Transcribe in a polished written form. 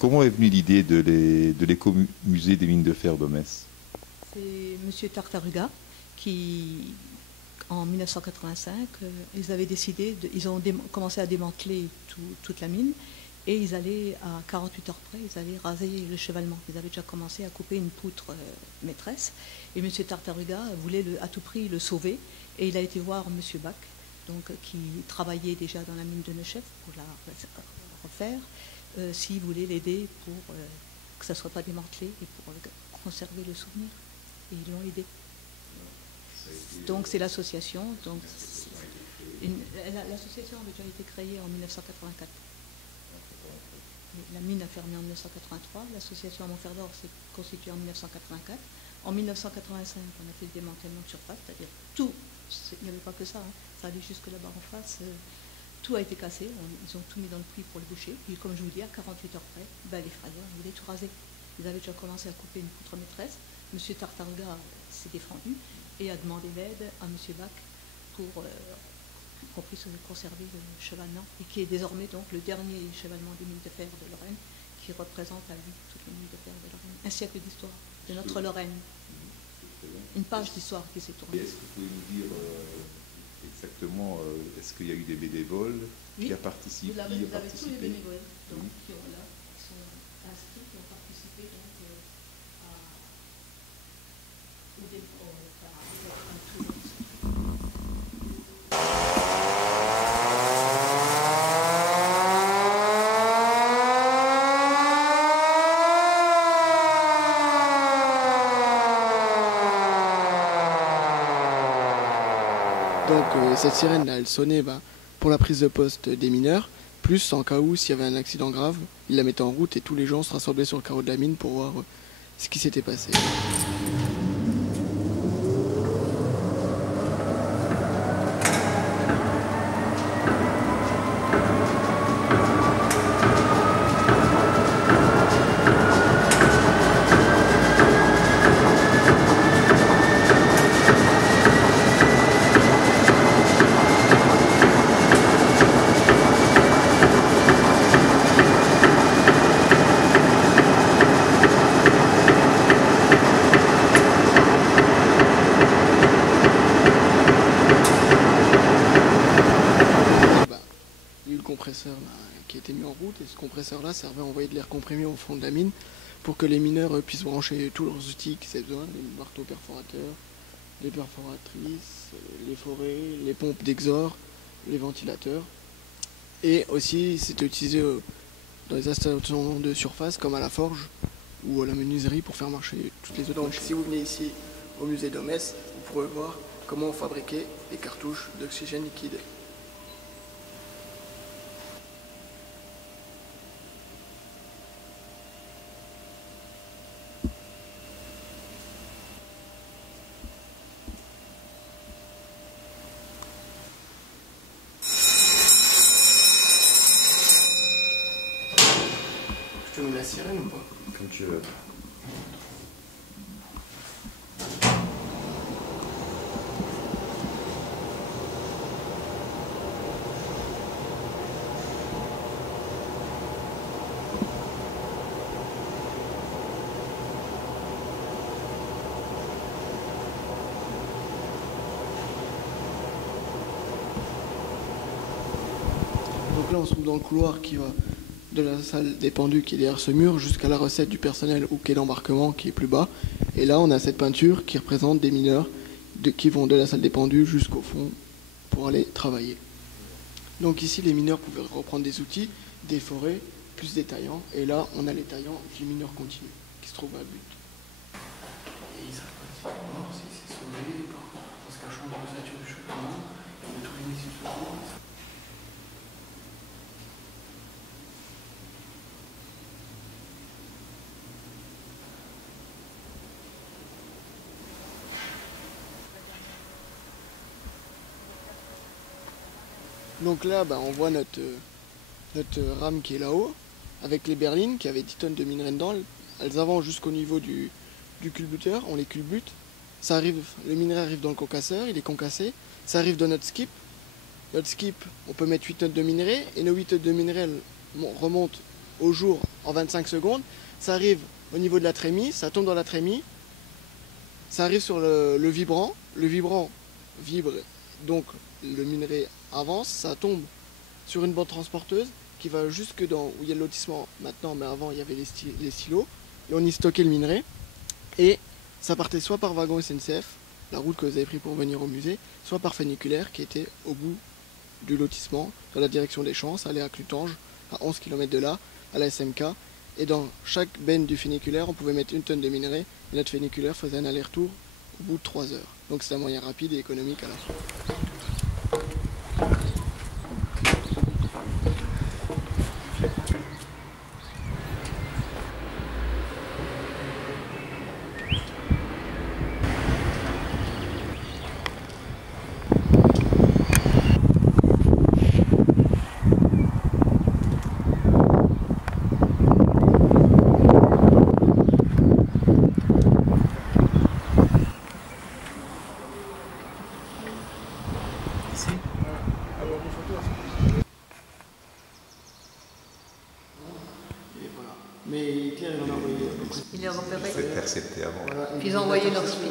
Comment est venue l'idée de l'écomusée des mines de fer de Metz? C'est M. Tartaruga qui, en 1985, ils avaient décidé, ils ont commencé à démanteler toute la mine et ils allaient, à 48 heures près, ils allaient raser le chevalement. Ils avaient déjà commencé à couper une poutre maîtresse et M. Tartaruga voulait à tout prix le sauver et il a été voir M. Bach, donc, qui travaillait déjà dans la mine de Neuchef pour la refaire. S'il voulait l'aider pour que ça ne soit pas démantelé et pour conserver le souvenir. Et ils l'ont aidé. Donc c'est l'association. L'association avait déjà été créée en 1984. La mine a fermé en 1983. L'association à Montferland s'est constituée en 1984. En 1985, on a fait le démantèlement de surface, c'est-à-dire tout. Il n'y avait pas que ça. Hein. Ça allait jusque là-bas en face. Tout a été cassé, ils ont tout mis dans le puits pour le boucher. Et comme je vous dis, à 48 heures près, les frayeurs voulaient tout raser. Ils avaient déjà commencé à couper une poutre maîtresse. M. Tartaruga s'est défendu et a demandé l'aide à M. Bach pour qu'on puisse conserver le chevalement et qui est désormais donc le dernier chevalement des mines de fer de Lorraine qui représente à lui toutes les mines de fer de Lorraine. Un siècle d'histoire de notre Lorraine. Une page d'histoire qui s'est tournée. Est-ce que vous pouvez nous dire exactement, est-ce qu'il y a eu des bénévoles qui ont participé? Vous avez tous les bénévoles donc, qui sont inscrits, qui ont participé donc, au dépôt. Donc cette sirène là, elle sonnait pour la prise de poste des mineurs, plus en cas où s'il y avait un accident grave, ils la mettaient en route et tous les gens se rassemblaient sur le carreau de la mine pour voir ce qui s'était passé. Compresseur qui était mis en route et ce compresseur là servait à envoyer de l'air comprimé au fond de la mine pour que les mineurs puissent brancher tous leurs outils qu'ils avaient besoin, les marteaux perforateurs, les perforatrices, les forêts, les pompes d'exor, les ventilateurs et aussi c'était utilisé dans les installations de surface comme à la forge ou à la menuiserie pour faire marcher toutes les autres. Donc si vous venez ici au musée de Metz, vous pourrez voir comment on fabriquait les cartouches d'oxygène liquide. Je te mets la sirène ou pas? Comme tu veux. Donc là on se trouve dans le couloir qui va de la salle des pendus qui est derrière ce mur jusqu'à la recette du personnel ou quai d'embarquement qui est plus bas. Et là on a cette peinture qui représente des mineurs qui vont de la salle des pendus jusqu'au fond pour aller travailler. Donc ici les mineurs pouvaient reprendre des outils, des forêts, plus des taillants. Et là on a les taillants du mineur continu qui se trouvent à but. Et ils savent pas si c'est sauvé en se cachant dans l'ossature du chocolat, et de tous les messieurs se trouvent. Donc là, on voit notre rame qui est là-haut, avec les berlines qui avaient 10 tonnes de minerai dedans. Elles avancent jusqu'au niveau du culbuteur, on les culbute. Ça arrive, le minerai arrive dans le concasseur, il est concassé. Ça arrive dans notre skip. Notre skip, on peut mettre 8 tonnes de minerai, et nos 8 tonnes de minerai remontent au jour en 25 secondes. Ça arrive au niveau de la trémie, ça tombe dans la trémie. Ça arrive sur le vibrant. Le vibrant vibre, donc le minerai avance, ça tombe sur une bande transporteuse qui va jusque dans où il y a le lotissement maintenant, mais avant il y avait les silos, et on y stockait le minerai, et ça partait soit par wagon SNCF, la route que vous avez pris pour venir au musée, soit par funiculaire qui était au bout du lotissement, dans la direction des champs, ça allait à Clutange, à 11 km de là, à la SMK, et dans chaque benne du funiculaire, on pouvait mettre 1 tonne de minerai, et notre funiculaire faisait un aller-retour au bout de 3 heures. Donc c'est un moyen rapide et économique à la fois. Il est repéré. C'est intercepté avant. Voilà, Puis ils ont envoyé leur speed.